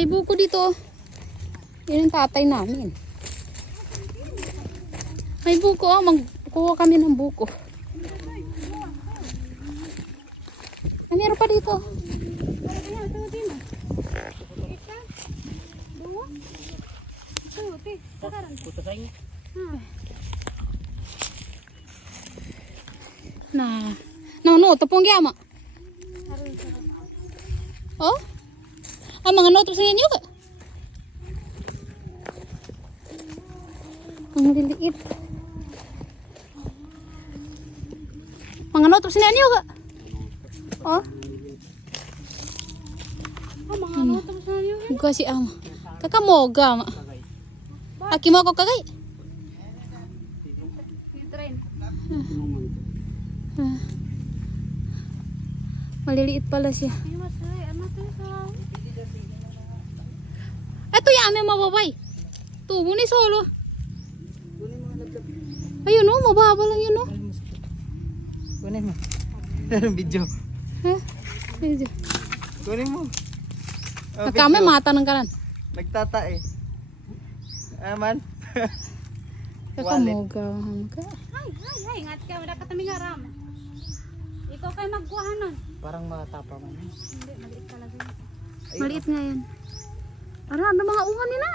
May buko dito. Yun ang tatay namin. May buko, oh. Magkuha kami ng buko. Ah, meron pa dito. Nah, no, tepung gyama. Oh, mga no terus inyo ka. Ang liliit. Mga no terus inyo ka. Oh. Mga no terus inyo. Gua si ama. Kakak moga ma. Aki mo ko kagay. Maliliit pala siya. Ito yung aming mababay. Tubo ni solo. Ayun o, mababa lang yun o. Kunin mo. Meron video. Ha? Video. Kunin mo. Kami mata ng kanan. Nagtatae. Aman. Kakamoga. Ay, ingat ka. Wala ka taming haram. Ikaw kayo magkuhan nun. Parang matapa man. Hindi, maliit talaga yun. Maliit nga yan. Ara, ano mga ungan nila?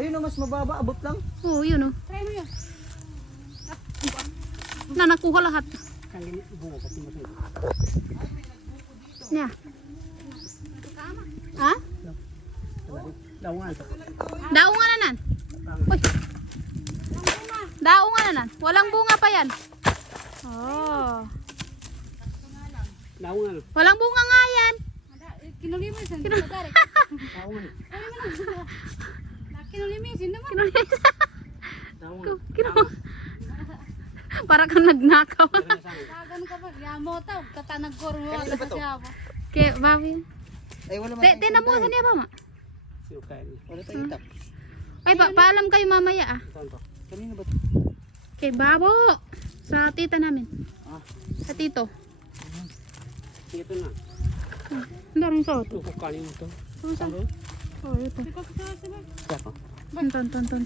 Ayun o, mas mababa. Abot lang. Oo, yun o. Try mo yun. Nakuha lahat. Niya. Ha? Daungan. Daungan na nan. Uy. Daungan na nan. Walang bunga pa yan. Oh. Daungan. Walang bunga nga yan. Kinulimisin. Daungan. Kinulimisin naman. Daungan. Para kang nagnakaw. Kagan ka ba? Yamo tao. Katanag kormo. Kanina ba to? Kaya, babi. Ay, wala man. Tinan mo, saan niya ba ma? Sino kaya niya? Wala tayong itak. Ay, paalam kayo mamaya ah. Saan to? Kanina ba to? Kay Babo. Sa tita namin. Ah. Sa tito. Ito na. Hindi rin sa ito. Kukukanin mo to. Oh, ito. Ikaw kasi Saka. Tonton.